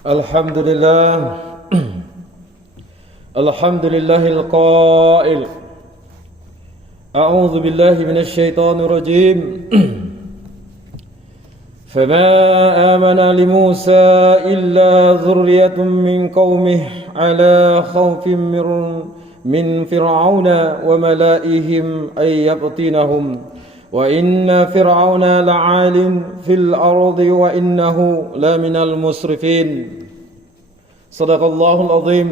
Alhamdulillah. Alhamdulillahil qail. A'udzu billahi minasy syaithanir rajim. Fama amana li Musa illa dzurriyyatun min qaumihi ala khaufin min fir'auna wa malaihim ay yabtinahum. وَإِنَّ فِرْعَوْنَ لَعَالٍ فِي الْأَرْضِ وَإِنَّهُ لَمِنَ الْمُسْرِفِينَ صدق الله العظيم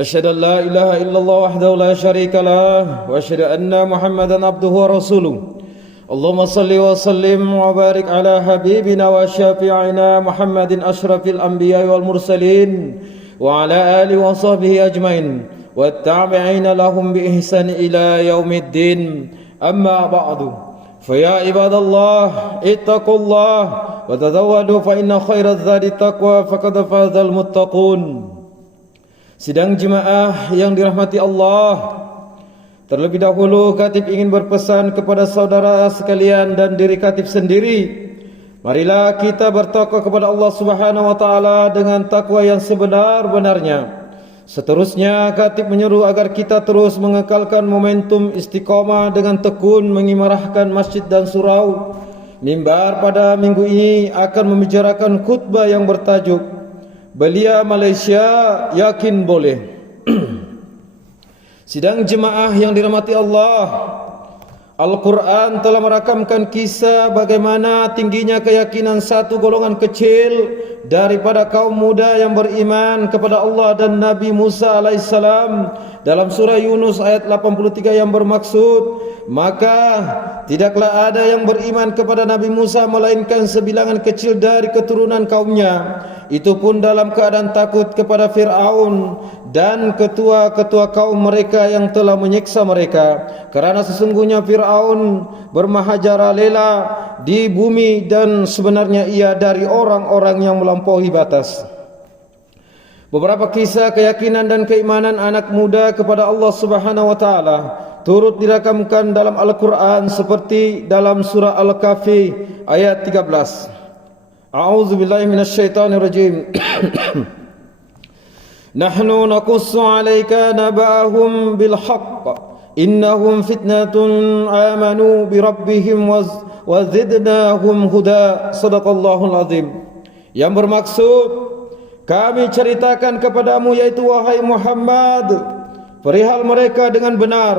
أشهد أن لا إله إلا الله وحده لا شريك له وأشهد أن محمدا عبده ورسوله اللهم صل وسلم وبارك على حبيبنا وشافعنا محمد أشرف الأنبياء والمرسلين وعلى آله وصحبه أجمعين والتابعين لهم بإحسان إلى يوم الدين أما بعد فيا عباد الله اتقوا الله وتزودوا فإن خير الزاد التقوى فقد فاز المتقون. Sidang jemaah yang dirahmati Allah, terlebih dahulu Khatib ingin berpesan kepada saudara sekalian dan diri Khatib sendiri. Marilah kita bertakwa kepada Allah Subhanahu wa taala dengan takwa yang sebenar-benarnya. Seterusnya Khatib menyeru agar kita terus mengekalkan momentum istiqamah dengan tekun mengimarahkan masjid dan surau. Mimbar pada minggu ini akan membicarakan khutbah yang bertajuk Belia Malaysia Yakin Boleh. Sidang jemaah yang dirahmati Allah, Al-Quran telah merakamkan kisah bagaimana tingginya keyakinan satu golongan kecil daripada kaum muda yang beriman kepada Allah dan Nabi Musa alaihissalam dalam surah Yunus ayat 83 yang bermaksud, maka tidaklah ada yang beriman kepada Nabi Musa melainkan sebilangan kecil dari keturunan kaumnya, itu pun dalam keadaan takut kepada Fir'aun dan ketua-ketua kaum mereka yang telah menyiksa mereka, kerana sesungguhnya Fir'aun bermahajaralela di bumi dan sebenarnya ia dari orang-orang yang melampaui batas. Beberapa kisah keyakinan dan keimanan anak muda kepada Allah Subhanahu wa taala turut dirakamkan dalam Al-Quran seperti dalam surah Al-Kahfi ayat 13. A'udzu billahi minasyaitonir rajim. Nahnu naqussu 'alaika naba'ahum bil haqq innahum fitnatun amanu bi rabbihim wa zidnahum huda. Shadaqallahul azim. Yang bermaksud, kami ceritakan kepadamu yaitu wahai Muhammad perihal mereka dengan benar.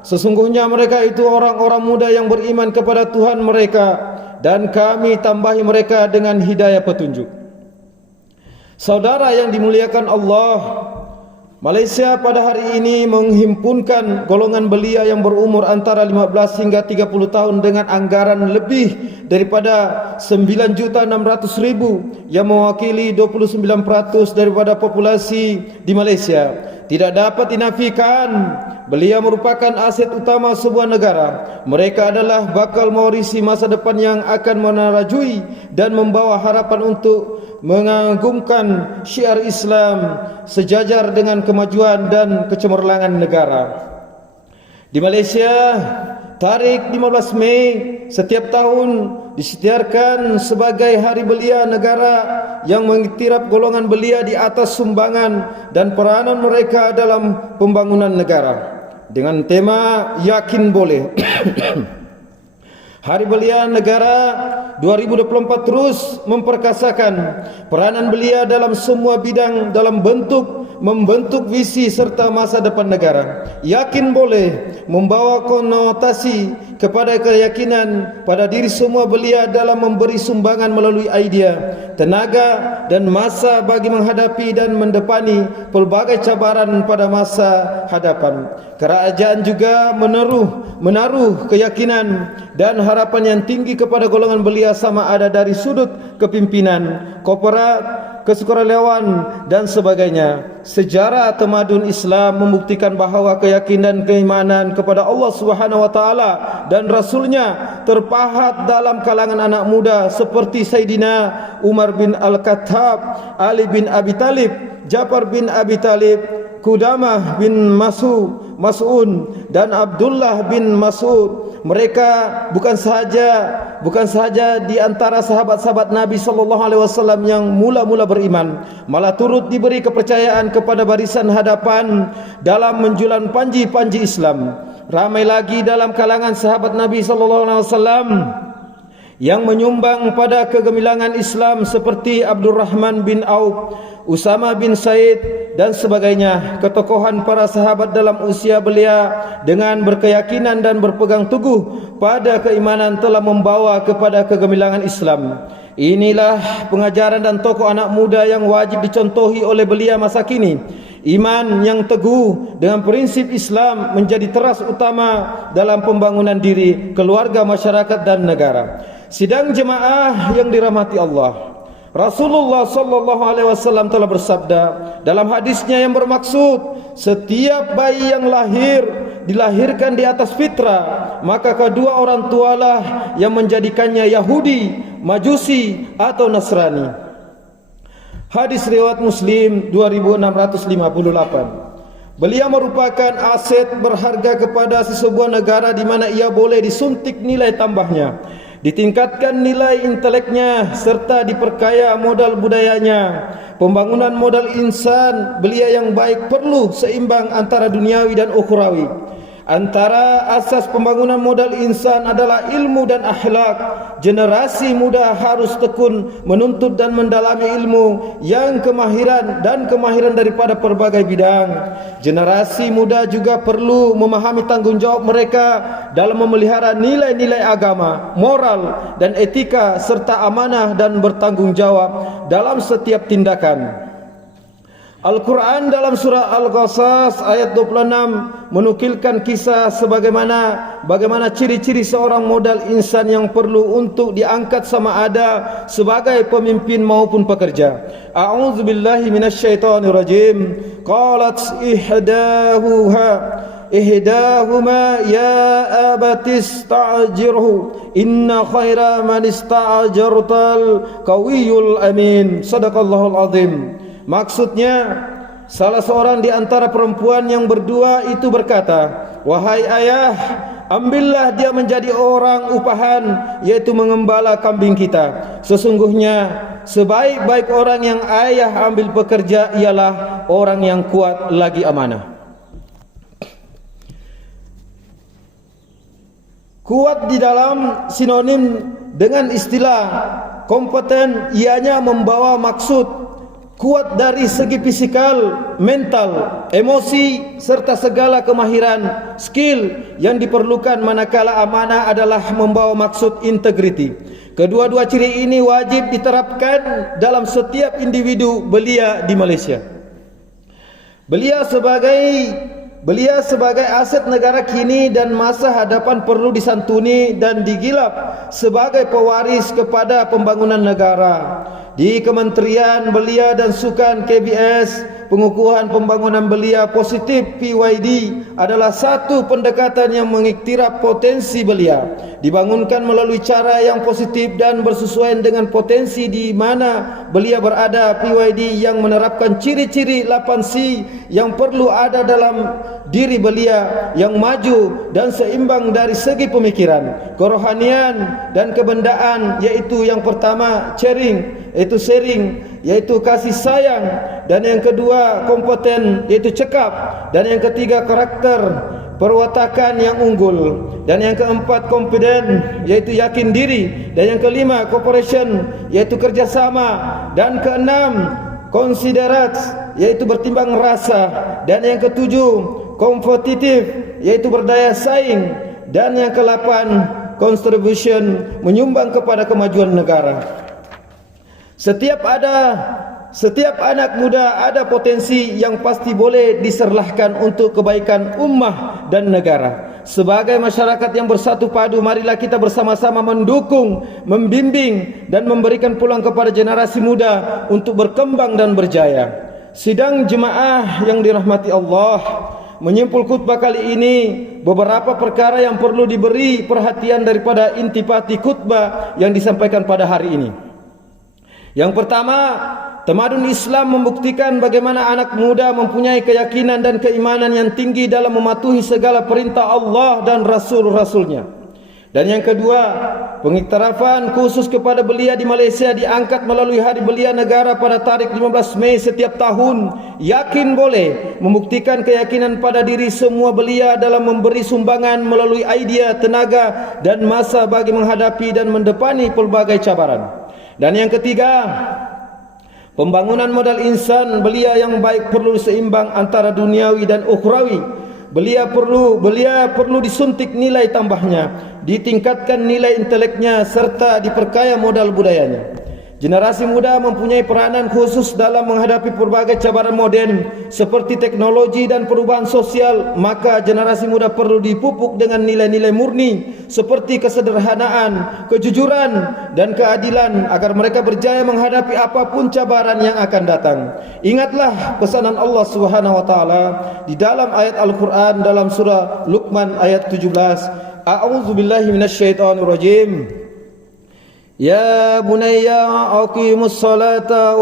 Sesungguhnya mereka itu orang-orang muda yang beriman kepada Tuhan mereka, dan kami tambahi mereka dengan hidayah petunjuk. Saudara yang dimuliakan Allah, Malaysia pada hari ini menghimpunkan golongan belia yang berumur antara 15 hingga 30 tahun dengan anggaran lebih daripada 9.600.000 yang mewakili 29% daripada populasi di Malaysia. Tidak dapat dinafikan, belia merupakan aset utama sebuah negara. Mereka adalah bakal mewarisi masa depan yang akan menarajui dan membawa harapan untuk mengagungkan syiar Islam sejajar dengan kemajuan dan kecemerlangan negara. Di Malaysia, tarikh 15 Mei setiap tahun disediakan sebagai Hari Belia Negara yang mengiktiraf golongan belia di atas sumbangan dan peranan mereka dalam pembangunan negara dengan tema Yakin Boleh. Hari Belia Negara 2024 terus memperkasakan peranan belia dalam semua bidang dalam membentuk visi serta masa depan negara. Yakin Boleh membawa konotasi kepada keyakinan pada diri semua belia dalam memberi sumbangan melalui idea, tenaga dan masa bagi menghadapi dan mendepani pelbagai cabaran pada masa hadapan. Kerajaan juga menaruh keyakinan dan harapan yang tinggi kepada golongan belia sama ada dari sudut kepimpinan, korporat, kesukarelawan dan sebagainya. Sejarah tamadun Islam membuktikan bahawa keyakinan keimanan kepada Allah Subhanahu wa taala dan Rasulnya terpahat dalam kalangan anak muda seperti Sayyidina Umar bin Al-Khattab, Ali bin Abi Talib, Ja'far bin Abi Talib, Qudamah bin Mas'ud dan Abdullah bin Mas'ud. Mereka bukan sahaja di antara sahabat-sahabat Nabi sallallahu alaihi wasallam yang mula-mula beriman, malah turut diberi kepercayaan kepada barisan hadapan dalam menjulang panji-panji Islam. Ramai lagi dalam kalangan sahabat Nabi sallallahu alaihi wasallam yang menyumbang pada kegemilangan Islam seperti Abdurrahman bin Auf, Usama bin Said dan sebagainya. Ketokohan para sahabat dalam usia belia dengan berkeyakinan dan berpegang teguh pada keimanan telah membawa kepada kegemilangan Islam. Inilah pengajaran dan tokoh anak muda yang wajib dicontohi oleh belia masa kini. Iman yang teguh dengan prinsip Islam menjadi teras utama dalam pembangunan diri, keluarga, masyarakat dan negara. Sidang jemaah yang dirahmati Allah, Rasulullah sallallahu alaihi wasallam telah bersabda dalam hadisnya yang bermaksud, setiap bayi yang dilahirkan di atas fitrah, maka kedua orang tualah yang menjadikannya Yahudi, Majusi atau Nasrani. Hadis riwayat Muslim 2658. Beliau merupakan aset berharga kepada sesebuah negara di mana ia boleh disuntik nilai tambahnya, ditingkatkan nilai inteleknya serta diperkaya modal budayanya. Pembangunan modal insan belia yang baik perlu seimbang antara duniawi dan ukhrawi. Antara asas pembangunan modal insan adalah ilmu dan akhlak. Generasi muda harus tekun menuntut dan mendalami ilmu yang kemahiran daripada berbagai bidang. Generasi muda juga perlu memahami tanggungjawab mereka dalam memelihara nilai-nilai agama, moral dan etika serta amanah dan bertanggungjawab dalam setiap tindakan. Al-Quran dalam surah Al-Qasas ayat 26 menukilkan kisah bagaimana ciri-ciri seorang modal insan yang perlu untuk diangkat sama ada sebagai pemimpin maupun pekerja. A'udzubillahi minasyaitonirrajim. Qalat ihdahuma ya abatis ta'jirhu inna khaira man ista'jartal qawiyul amin. Sadaqallahul azim. Maksudnya, salah seorang di antara perempuan yang berdua itu berkata, wahai ayah, ambillah dia menjadi orang upahan, yaitu mengembala kambing kita. Sesungguhnya sebaik-baik orang yang ayah ambil pekerja ialah orang yang kuat lagi amanah. Kuat di dalam sinonim dengan istilah kompeten, ianya membawa maksud kuat dari segi fisikal, mental, emosi serta segala kemahiran, skill yang diperlukan, manakala amanah adalah membawa maksud integriti. Kedua-dua ciri ini wajib diterapkan dalam setiap individu belia di Malaysia. Belia sebagai aset negara kini dan masa hadapan perlu disantuni dan digilap sebagai pewaris kepada pembangunan negara. Di Kementerian Belia dan Sukan KBS, pengukuhan pembangunan belia positif PYD adalah satu pendekatan yang mengiktiraf potensi belia. Dibangunkan melalui cara yang positif dan bersesuaian dengan potensi di mana belia berada. PYD yang menerapkan ciri-ciri 8C yang perlu ada dalam diri belia yang maju dan seimbang dari segi pemikiran, kerohanian dan kebendaan, yaitu yang pertama sharing, yaitu kasih sayang, dan yang kedua kompeten, yaitu cekap, dan yang ketiga karakter perwatakan yang unggul, dan yang keempat confident, yaitu yakin diri, dan yang kelima cooperation, yaitu kerjasama, dan keenam considerate, yaitu bertimbang rasa, dan yang ketujuh kompetitif, yaitu berdaya saing, dan yang ke-8 contribution, menyumbang kepada kemajuan negara. Setiap anak muda ada potensi yang pasti boleh diserlahkan untuk kebaikan ummah dan negara. Sebagai masyarakat yang bersatu padu, marilah kita bersama-sama mendukung, membimbing dan memberikan peluang kepada generasi muda untuk berkembang dan berjaya. Sidang jemaah yang dirahmati Allah, menyimpul khutbah kali ini beberapa perkara yang perlu diberi perhatian daripada intipati khutbah yang disampaikan pada hari ini. Yang pertama, tamadun Islam membuktikan bagaimana anak muda mempunyai keyakinan dan keimanan yang tinggi dalam mematuhi segala perintah Allah dan Rasul-Rasulnya. Dan yang kedua, pengiktirafan khusus kepada belia di Malaysia diangkat melalui Hari Belia Negara pada tarikh 15 Mei setiap tahun. Yakin boleh membuktikan keyakinan pada diri semua belia dalam memberi sumbangan melalui idea, tenaga dan masa bagi menghadapi dan mendepani pelbagai cabaran. Dan yang ketiga, pembangunan modal insan belia yang baik perlu seimbang antara duniawi dan ukhrawi. Belia perlu disuntik nilai tambahnya, ditingkatkan nilai inteleknya serta diperkaya modal budayanya. Generasi muda mempunyai peranan khusus dalam menghadapi berbagai cabaran moden seperti teknologi dan perubahan sosial. Maka generasi muda perlu dipupuk dengan nilai-nilai murni seperti kesederhanaan, kejujuran dan keadilan agar mereka berjaya menghadapi apapun cabaran yang akan datang. Ingatlah pesanan Allah Subhanahu wa taala di dalam ayat Al-Qur'an dalam surah Luqman ayat 17. A'udzubillahi minasyaitonirrajim. Ya bunayya aqimus salata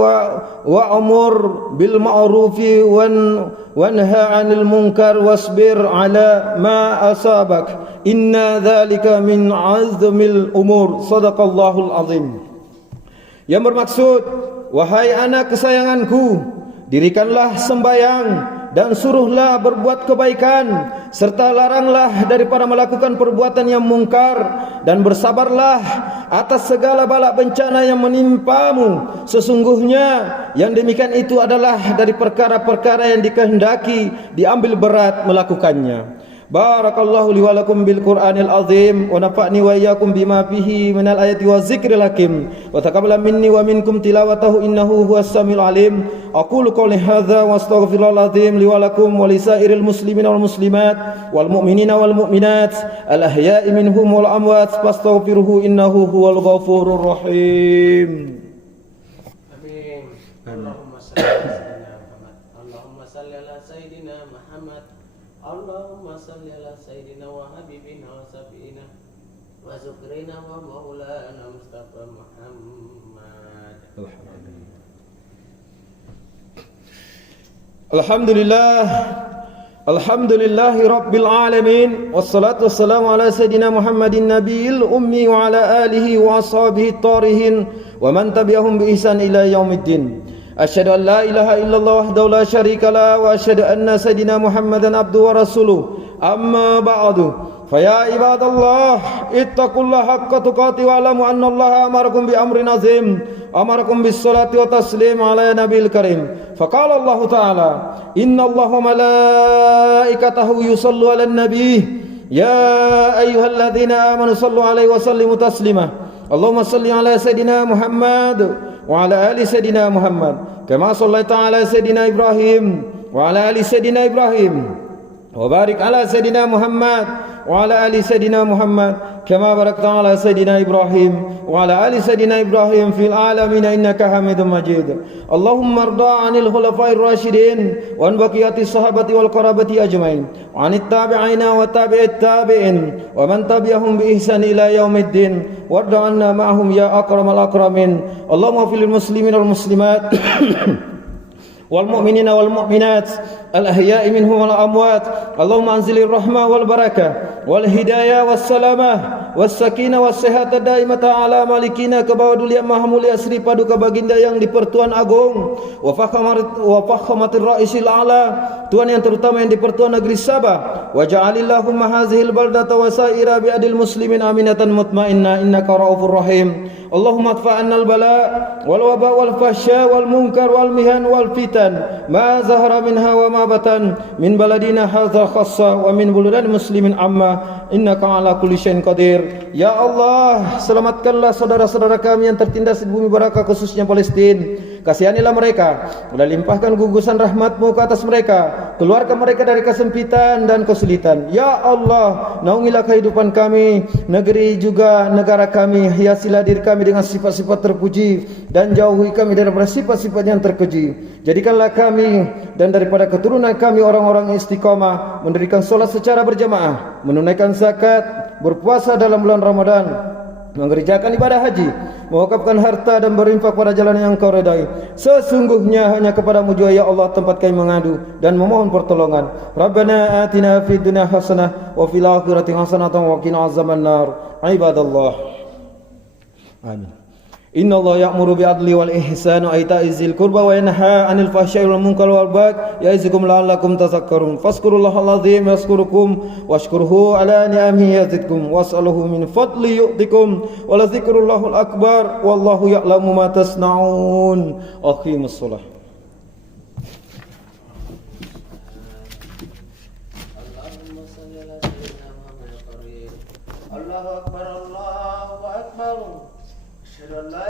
wa'mur bil ma'rufi wanha 'anil munkar wasbir 'ala ma asabak inna dzalika min 'azmil umur. Shadaqallahul azim. Yang bermaksud, wahai anak kesayanganku, dirikanlah sembahyang dan suruhlah berbuat kebaikan serta laranglah daripada melakukan perbuatan yang mungkar dan bersabarlah atas segala bala bencana yang menimpamu. Sesungguhnya yang demikian itu adalah dari perkara-perkara yang dikehendaki diambil berat melakukannya. Barakallahu li wa lakum bil Qur'anil azim wa nafa'ni wa iyyakum bima fihi minal ayati wa zikril hakim wa taqabbal minni wa minkum tilawatahu innahu huwas samiul alim. Aqulu qawli hadza wa astaghfirullahal azim li wa lakum wa lisairil muslimina wal muslimat wal mu'minina wal mu'minat al ahya'i minhum wal amwat fastaghfiruhu innahu huwal ghafurur rahim. Amin. Allahumma salli ala sayyidina Muhammad. Allahumma salli ala sayyidina wa habibina wa safiina wa zukrina wa maulana Mustafa Muhammad. Alhamdulillah. Alhamdulillahi rabbil alamin. Wassalatu wassalamu ala sayyidina Muhammadin nabiyil ummi wa ala alihi wa ashabihi tarihin wa man tabi'ahum bi ihsan ila yaumiddin. Asyhadu an la ilaha illallah wahdahu la syarika la wa asyhadu anna sayyidina Muhammadan abduhu wa rasuluh. Amma ba'du. Fa ya ibadallah ittaqullaha haqqa tuqatih wa alamu anna Allah amarakum bi amrin azim. Amarakum bis salati wa taslim ala nabiyil karim. Fa qala Allah ta'ala inna Allaha wa malaikatahu yusallu 'alan nabiy ya ayyuhalladzina amanu sallu 'alaihi wa sallimu taslima. Allahumma salli ala sayyidina Muhammad wa ala ali sayyidina Muhammad kama sallaita ala sayyidina Ibrahim wa ala ali sayyidina Ibrahim wa barik ala sayyidina Muhammad wa ala ali sayyidina Muhammad kama barakta ala sayyidina Ibrahim wa ala ali sayyidina Ibrahim fil alamin innaka Hamidum Majid. Allahumma arda 'anil khulafa'ir rasyidin wa an baqiyati sahabati wal qarabati ajmain wa 'anit tabi'ina wa tabi'it tabi'in wa man tabi'ahum bi ihsan ila yaumiddin warda 'anna ma'hum ya akramal akramin. Allahumma fil muslimin wal muslimat wal mu'minina wal mu'minat al ahya'i minhum wal amwat. Allahumma anzilir rahmah wal barakah wal hidayah was salamah was sakinah was sihhat daimata ala malikina kebawadul yang maha mulia Sri Paduka Baginda yang di-Pertuan Agung wa fakhamatir ra'isil a'la, Tuan yang terutama yang di-Pertuan Negeri Sabah. Wa ja'alillahumma hazihil baldata wa sa'ira bi adil muslimin aminatan mutmainnah innaka raufur rahim. Allahumma adfa'anna al-bala wal waba wal fahsya wal munkar wal mihan wal fitan ma zahara minha wa ma batan min baladina hadza khassa wa min buludan muslimin amma innaka ala kulli syai'in qadir. Ya Allah, selamatkanlah saudara-saudara kami yang tertindas di bumi barakah khususnya Palestina. Kasihanilah mereka, dan limpahkan gugusan rahmat-Mu ke atas mereka. Keluarkan mereka dari kesempitan dan kesulitan. Ya Allah, naungilah kehidupan kami, negeri juga negara kami. Hiasilah diri kami dengan sifat-sifat terpuji dan jauhi kami daripada sifat-sifat yang terkeji. Jadikanlah kami dan daripada keturunan kami orang-orang istiqamah, mendirikan solat secara berjamaah, menunaikan zakat, berpuasa dalam bulan Ramadan, mengerjakan ibadah haji, mewakafkan harta dan berinfak pada jalan yang Kau redai. Sesungguhnya hanya kepadamu jua ya Allah tempat kami mengadu dan memohon pertolongan. Rabbana atina fid dunya hasanah wa fil akhirati hasanah wa qina azabannar. Ibadallah. Amin. Inna Allah ya'muru bi'adli wal ihsani wa ita'iz dzil qurba wa yanha 'anil fahsya'i wal munkari wal baghi ya'izukum la'allakum tadhakkarun. Fazkurullahal 'azim yazkurkum washkuruhu 'ala ni'amihi yazidkum was'aluhu min fadli yu'tikum wa la dzikrullahil akbar wallahu ya'lamu ma tasna'un. Aqimus shalah. Allahumma shalli ala sayyidina Muhammadin. Allahu akbar, Allahu akbar. Asyhadu an la